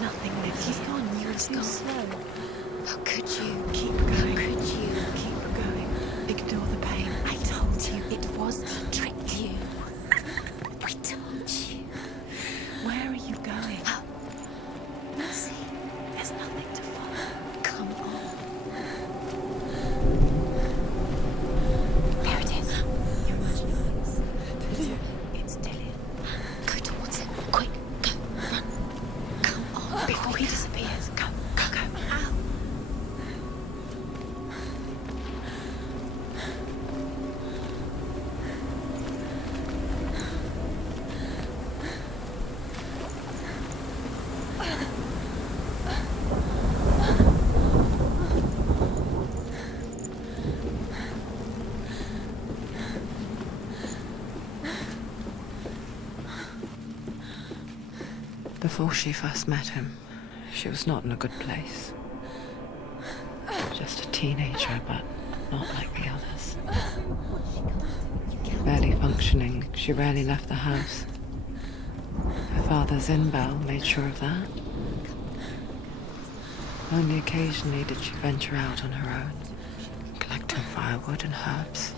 Nothing lives. He's gone. You were too slow. How could you? Keep going. How could you? Keep going. Ignore the pain. I told you it was He tricked you. I told you. Where are you going? See? There's nothing to follow. Come on. There it is. You're imagining this. It's Dillian. Go towards it. Quick. Go. Run. Come on. Before he disappears. Go. Go. Go. Ow. Before she first met him, she was not in a good place. Just a teenager, but not like the others. Barely functioning, she rarely left the house. Her father, Zinbel, made sure of that. Only occasionally did she venture out on her own, collecting firewood and herbs.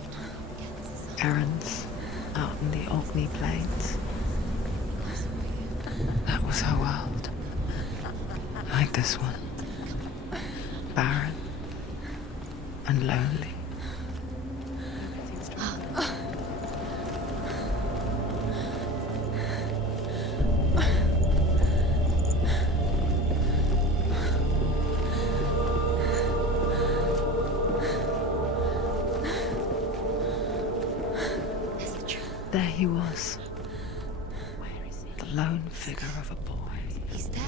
Errands out in the Orkney plains. That was her world. Like this one. Barren and lonely. There he was. The lone figure of a boy. He's there.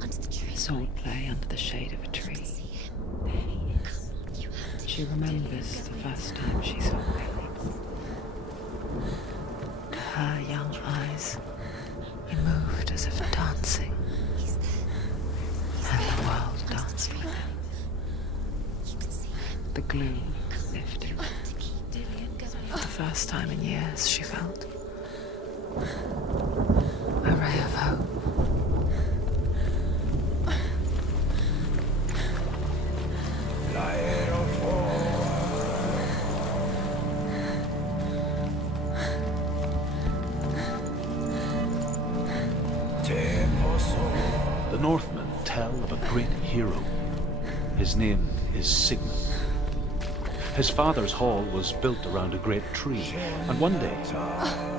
Under the tree. Sword play under the shade of a tree. See him. There he is. You have to. She remembers the first time she saw him. To her young eyes, he moved as if dancing, He's there. and the world danced with him. You can see him. The gloom lifted. You have to keep Dillian going. For the first time in years, she felt a ray of hope. The Northmen tell of a great hero. His name is Sigmund. His father's hall was built around a great tree, and one day,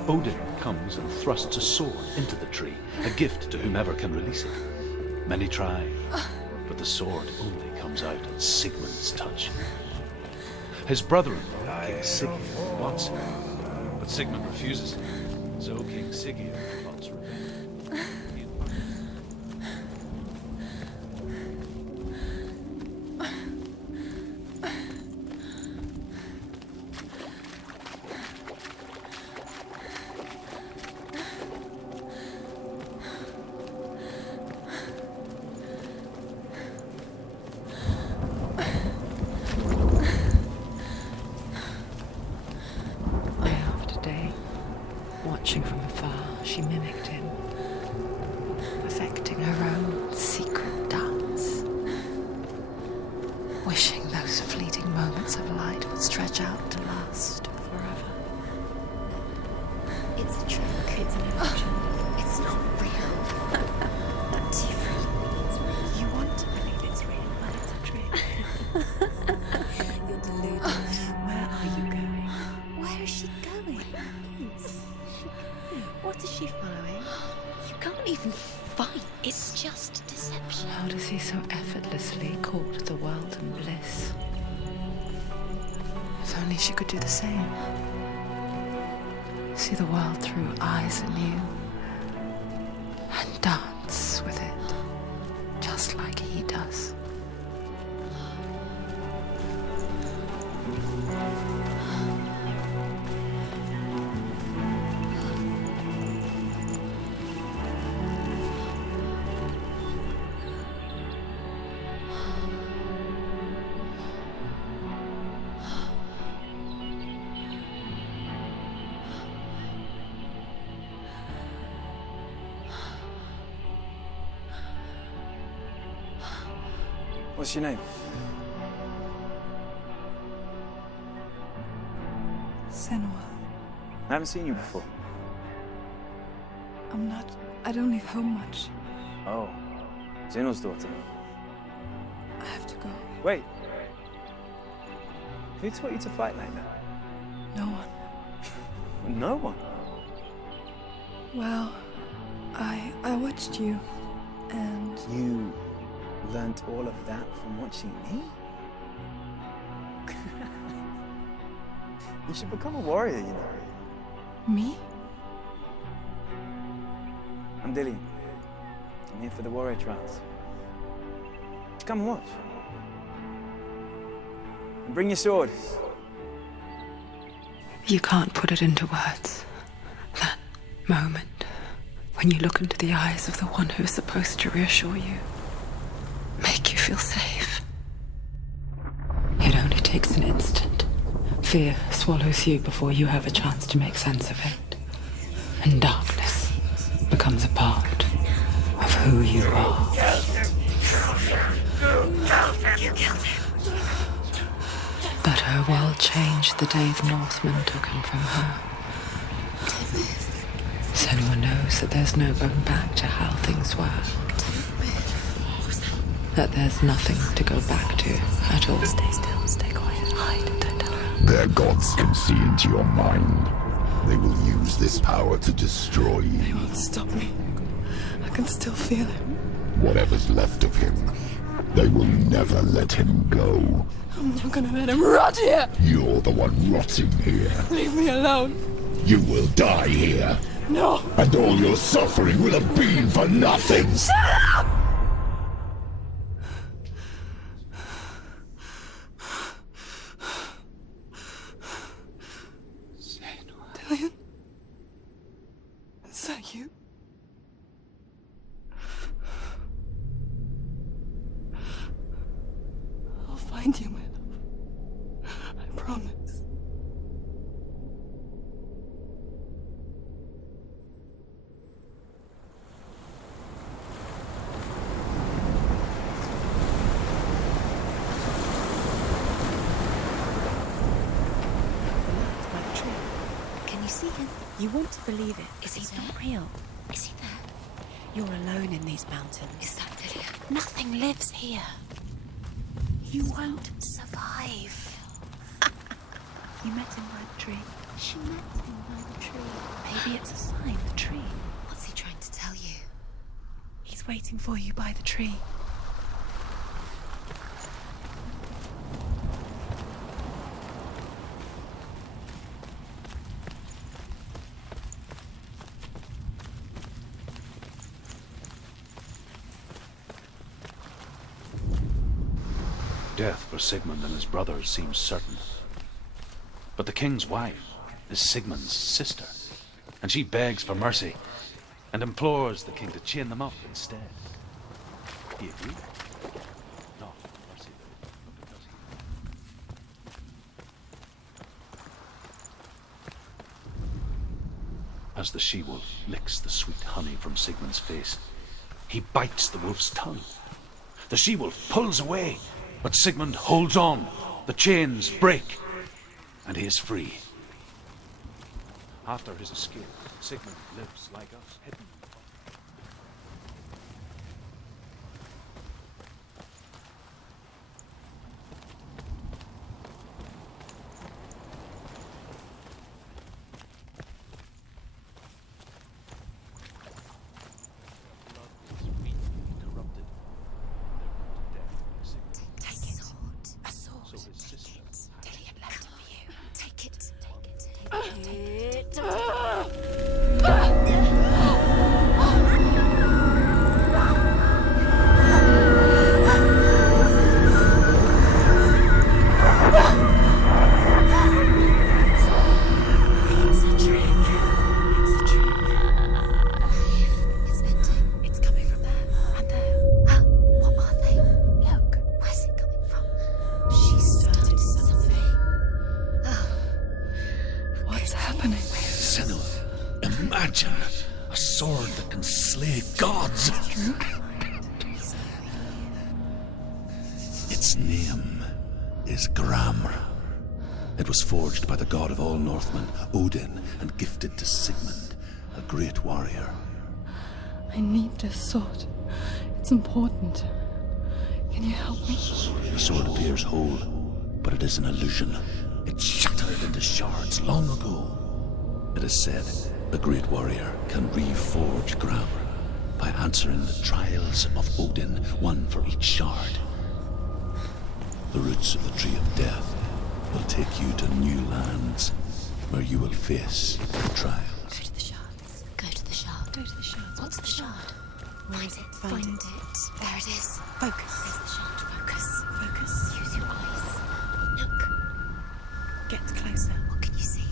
Odin comes and thrusts a sword into the tree, a gift to whomever can release it. Many try, but the sword only comes out at Sigmund's touch. His brother-in-law, King Sigurd, wants him, but Sigmund refuses. So King Sigurd plots revenge. Day after day, watching from afar, she mimicked him, perfecting her own secret dance, wishing those fleeting moments of light would stretch out to last forever. It's a trick. It's an illusion. It's not real. Not different. You want to believe it's real, but it's a trick. You're deluded. Where are you going? Where is she going? What is she following? You can't even fight. It's just deception. How does he so effortlessly court the world and bliss? If only she could do the same. See the world through eyes anew and dance with it, just like he does. What's your name? Senua. I haven't seen you before. I don't leave home much. Oh, Zenua's daughter. I have to go. Wait. Who taught you to fight like that? No one. No one? Well, I watched you, and You learnt all of that from watching me? You should become a warrior, you know. me? I'm Dillian. I'm here for the warrior trials. Come and watch. And bring your sword. You can't put it into words. That moment when you look into the eyes of the one who's supposed to reassure you, make you feel safe. It only takes an instant. Fear swallows you before you have a chance to make sense of it. And darkness becomes a part of who you are. You killed him. But her world changed the day the Northmen took him from her. Senua knows that there's no going back to how things were. That there's nothing to go back to at all. Stay still, stay quiet, hide, don't tell her. Their gods can see into your mind. They will use this power to destroy They you. won't stop me. I can still feel him. Whatever's left of him, they will never let him go. I'm not gonna let him rot here. You're the one rotting here. Leave me alone. You will die here, No. and all your suffering will have been for nothing. Dillian? Is that you? I'll find you, my love. I promise. Can you see him? You want to believe it. Is he It's there? not real. Is he there? You're alone in these mountains. Is that Dillian? Nothing lives here. You won't survive. You met him by the tree. She met him by the tree. Maybe it's a sign, the tree. What's he trying to tell you? He's waiting for you by the tree. Death for Sigmund and his brothers seems certain. But the king's wife is Sigmund's sister, and she begs for mercy and implores the king to chain them up instead. He agrees. No, mercy. But does he? As the she-wolf licks the sweet honey from Sigmund's face, he bites the wolf's tongue. The she-wolf pulls away, but Sigmund holds on. The chains break, and he is free. After his escape, Sigmund lives like us, hidden. Blood is weak and corrupted. Take it. A sword. So his sister. Dillian left it for you. Take it. It's a trick. It's a trick. It's ending. It's coming from there and there. Oh, what are they? Look. Where's it coming from? She started something. Oh, What's happening? Senua, imagine a sword that can slay gods. Its name is Gramr. It was forged by the god of all Northmen, Odin, and gifted to Sigmund, a great warrior. I need this sword. It's important. Can you help me? The sword appears whole, but it is an illusion. It shattered into shards long ago. It is said a great warrior can reforge Gramr by answering the trials of Odin, one for each shard. The roots of the Tree of Death will take you to new lands where you will face trials. Go to the shard. Go to the shard. Go to the shard. What's the shard? Find it. Find it. There it is. Focus. There's the shard. Focus. Focus. Use your eyes. Look. Get closer. What can you see?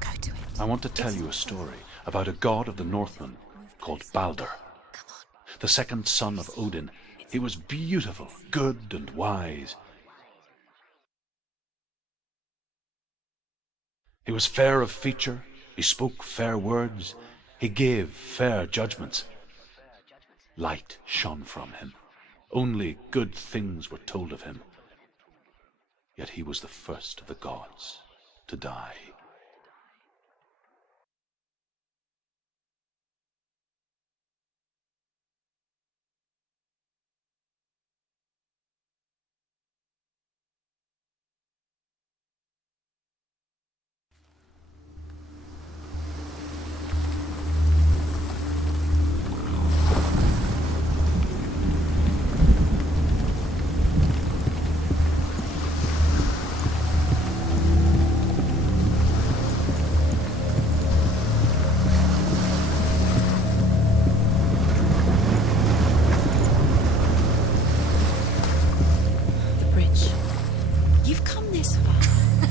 Go to it. I want to tell you a story about a god of the Northmen called Balder. Come on. The second son of Odin. He was beautiful, good and wise. He was fair of feature, he spoke fair words, he gave fair judgments. Light shone from him. Only good things were told of him. Yet he was the first of the gods to die. The bridge. You've come this far,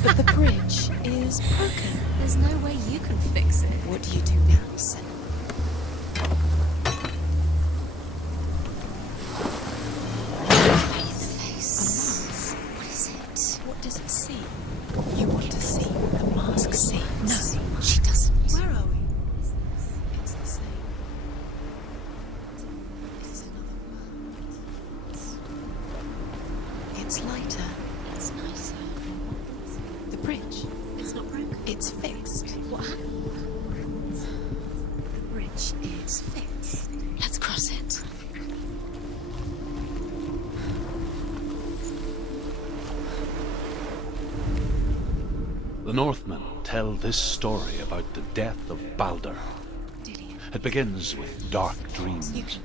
but the bridge is broken. There's no way you can fix it. What do you do now, Senua? Face. What is it? What does it see? You want to see what the mask sees. No, she doesn't. Where are we? It's the same. It's another world. It's lighter. It's nicer. The bridge. It's not broken. It's fixed. What happened? The bridge is fixed. Let's cross it. The Northmen tell this story about the death of Balder. Dillian, It begins with dark dreams. you can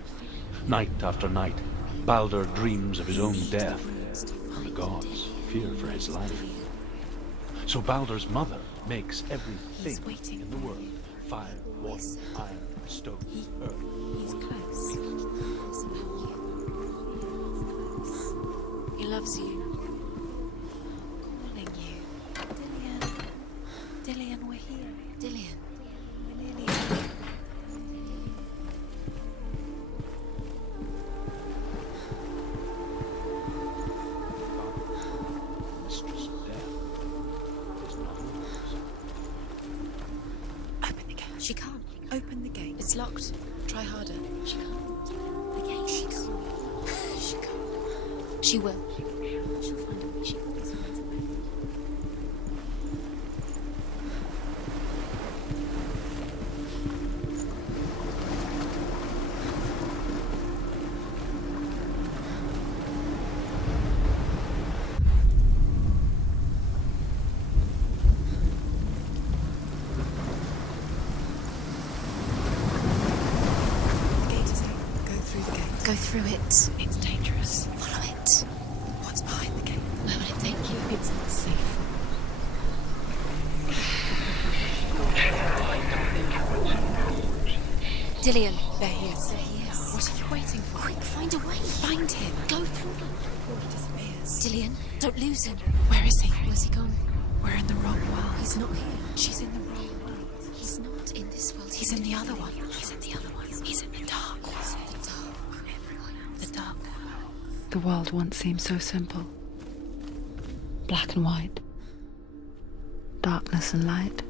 Night after night, Balder dreams of his own death, and the gods fear for his life. So Balder's mother makes everything waiting in the world: fire, water, iron, stone, earth. He's close. He loves you. Calling you. Dillian. Dillian, we're here. Dillian. We're nearly here. Mistress of death is not yours. Open the gate. She can't. Open the gate. It's locked. Try harder. She can't. The gate. She can't. She can't. She will. She'll find a way. She always finds a way. The gate is open. Go through the gate. Go through it. It's dangerous. Follow it. What's behind the gate? Where will it take you? It's not safe. Dillian. There he is. There he is. What are you waiting for? Quick, find a way. Find him. Go through. Before he disappears. Dillian, don't lose him. Where is he? Where's he gone? We're in the wrong world. He's not here. She's in the wrong world. He's not in this world. He's in the other one. He's in the other one. He's in the dark world. The dark. The dark world. The world once seemed so simple. Black and white. Darkness and light.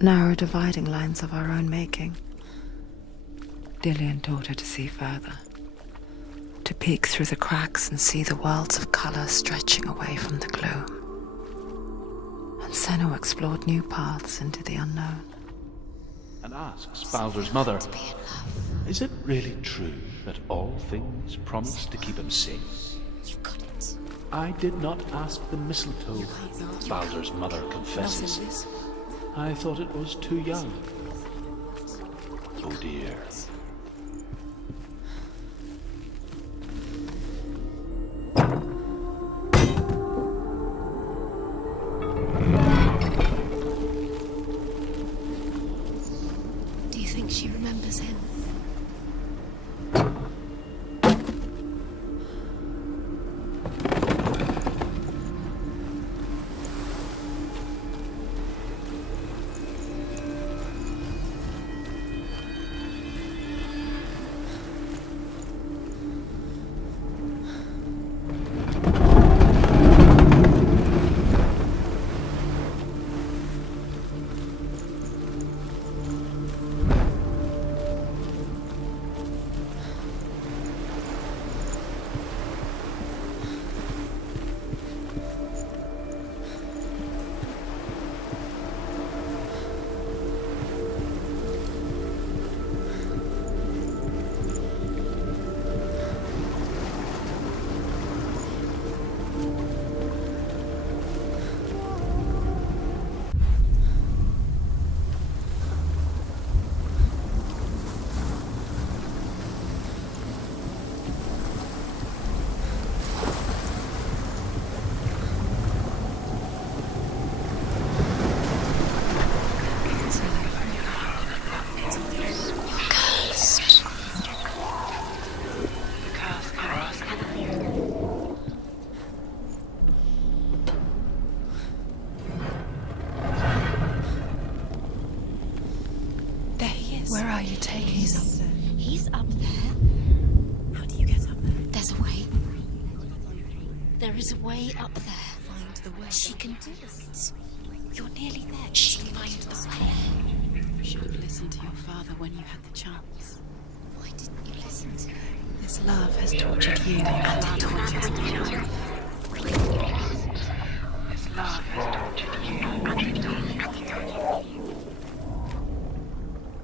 Narrow dividing lines of our own making. Dillian taught her to see further. To peek through the cracks and see the worlds of colour stretching away from the gloom. And Senua explored new paths into the unknown. And asks Baldur's mother, is it really true that all things promise to keep him safe? You've got it. I did not ask the mistletoe, Baldur's mother confesses. I thought it was too young. Oh dear. Do you think she remembers him? Where are you taking He's us? up there. He's up there. How do you get up there? There's a way. There is a way up there. Find the way. She can do it. You're nearly there. She can find the way. You should have listened to your father when you had the chance. Why didn't you listen to her? This love has tortured you and it tortures me. This love has tortured you and it tortures me.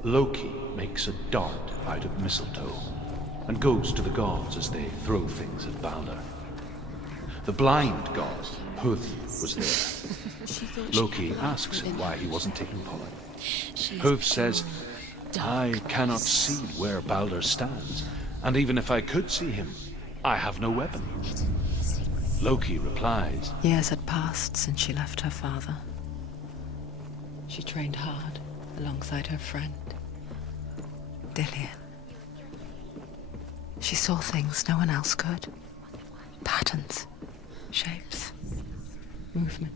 Loki makes a dart out of mistletoe and goes to the gods as they throw things at Baldur. The blind god, Huth, was there. Loki asks him why he wasn't taking pollen. Huth says, I cannot see where Baldur stands, and even if I could see him, I have no weapon. Loki replies, Years had passed since she left her father. She trained hard alongside her friend, Dillian. She saw things no one else could. Patterns, shapes, movement.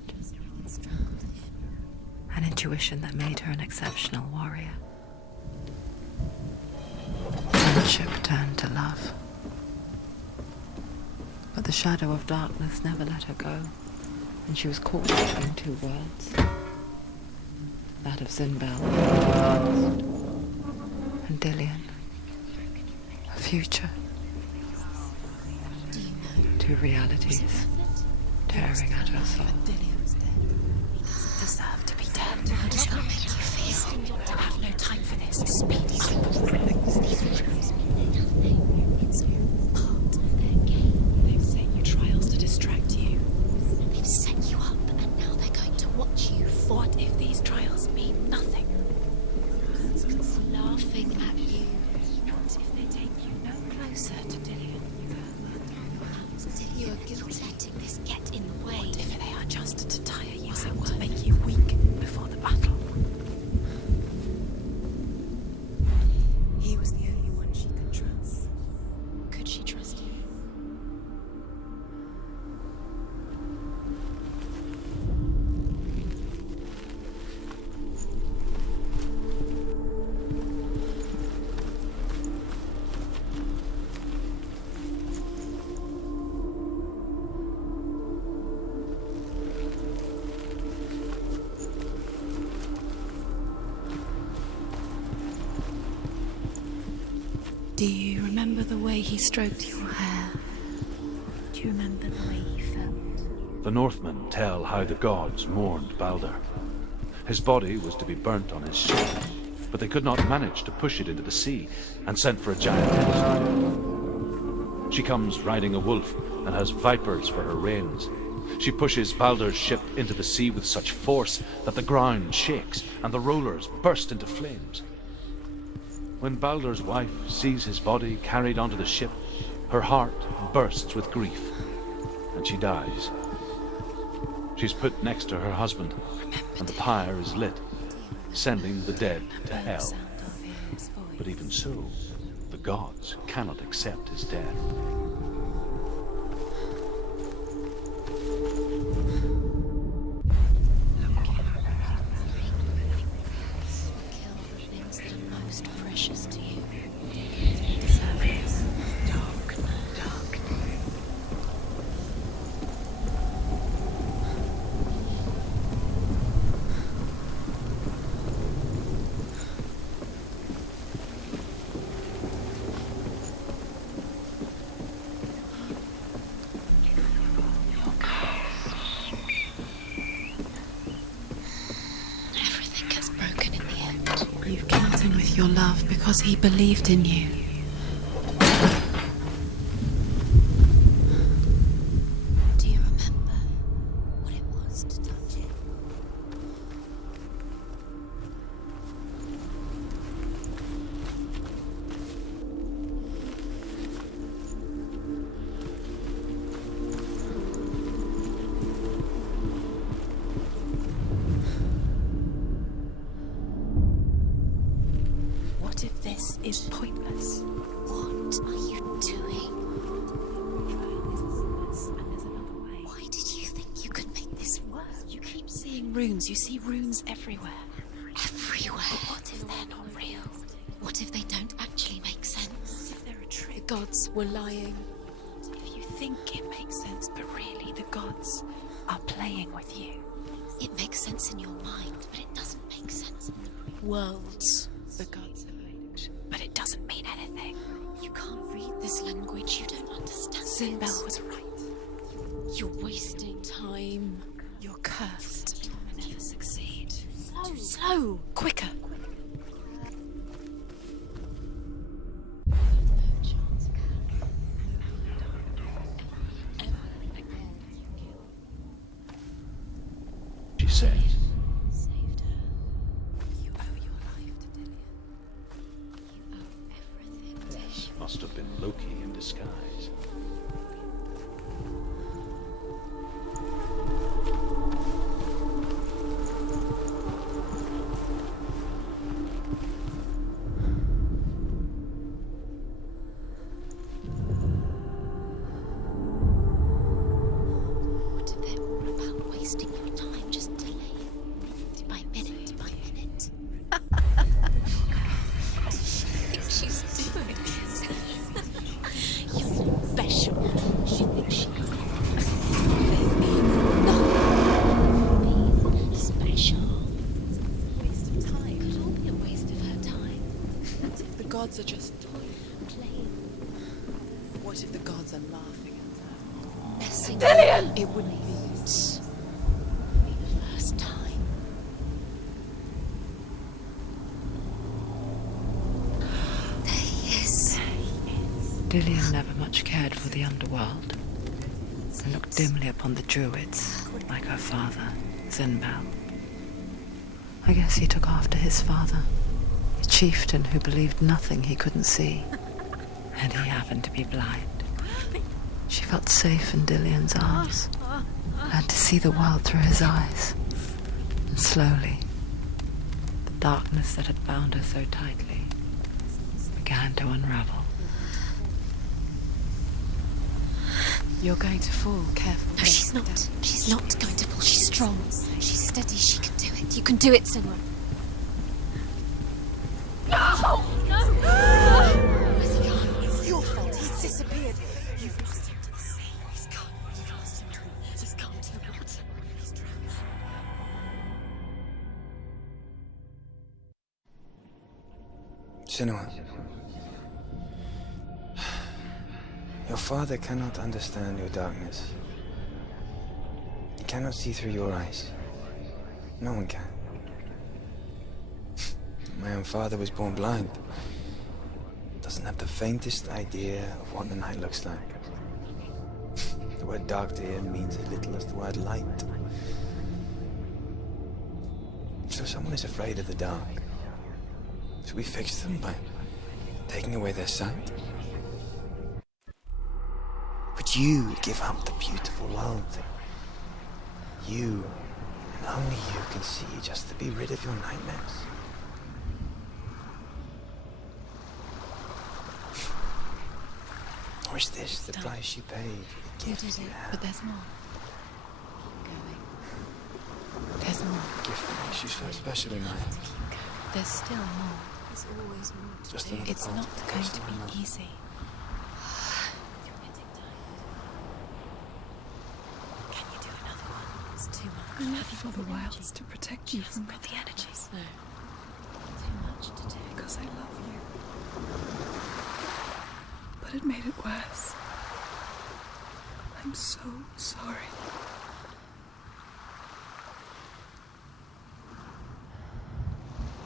An intuition that made her an exceptional warrior. Friendship turned to love. But the shadow of darkness never let her go, and she was caught between two worlds. That of Zinbel, and Dillian. A future. Do you know? Two realities tearing at her soul. Dillian's dead. He doesn't deserve to be dead. How does that make you feel? I have no time for this. Speed. These rooms mean nothing. It's all part of their game. They've set you trials to distract you. They've set you up, and now they're going to watch you for What if these trials mean nothing? laughing at you. What if they take you no closer to Dillian? You are guilty letting this get in the way. What if they are just to tire you out, to make you weak before the battle? He Do you remember the way he stroked your hair? Do you remember the way he felt? The Northmen tell how the gods mourned Balder. His body was to be burnt on his ship, but they could not manage to push it into the sea and sent for a giant host. She comes riding a wolf and has vipers for her reins. She pushes Balder's ship into the sea with such force that the ground shakes and the rollers burst into flames. When Balder's wife sees his body carried onto the ship, her heart bursts with grief, and she dies. She's put next to her husband, and the pyre is lit, sending the dead to hell. But even so, the gods cannot accept his death. Kill the things that are most precious to you. Everything gets broken in the end. You killed him with your love because he believed in you. Do you remember what it was to touch it? What if this is pointless? What are you doing? Why did you think you could make this work? You keep seeing runes. You see runes everywhere. Everywhere. What if they're not real? What if they don't actually make sense? If they're a The trick? gods were lying. If you think it makes sense, but really the gods are playing with you. It makes sense in your mind, but it doesn't make sense in the worlds. The gods are linked, but it doesn't mean anything. You can't read this language. You don't understand Sinbel it. was right. You're wasting time. You're cursed. You'll never succeed. Slow! Quicker! She says, Saved her. You owe your life to Dillian. You owe everything to him. must have been Loki in disguise. What if they're all about wasting your time? Just delay it. By minute by minute. What does she think she's doing? You're not special. She thinks she is. They mean nothing. Being special. Waste of time. Could all be a waste of her time. The gods are just Playing. What if the gods are laughing at her? Messing. It wouldn't be. Be the first time. There he is. Dillian never much cared for the underworld, and looked dimly upon the druids, like her father, Sinbel. I guess he took after his father, a chieftain who believed nothing he couldn't see, and he happened to be blind. She felt safe in Dillian's arms, learned to see the world through his eyes, and slowly, the darkness that had bound her so tightly began to unravel. You're going to fall. Careful. No, she's not. She's not going to fall. She's strong. She's steady. She can do it. You can do it, Senua. No! Where's he gone? It's your fault. He's disappeared. You've lost him to the sea. He's gone. You've lost him to the He's gone to the water. He's drowned. Senua. Your father cannot understand your darkness. He cannot see through your eyes. No one can. My own father was born blind. Doesn't have the faintest idea of what the night looks like. The word dark to him means as little as the word light. So someone is afraid of the dark. So we fix them by taking away their sight. Would you give up the beautiful world? You, and only you, can see just to be rid of your nightmares. Or is this the price you pay for the gift you have? But there's more. There's more. The gift that makes you so special in life. There's still more. There's always more to Just do. another It's part not of the going to personal life. be easy. You're getting tired. Can you do another one? It's too much. I left for the wilds to protect you from Got the energies. No. Too much to do. because I love you. But it made it worse. I'm so sorry.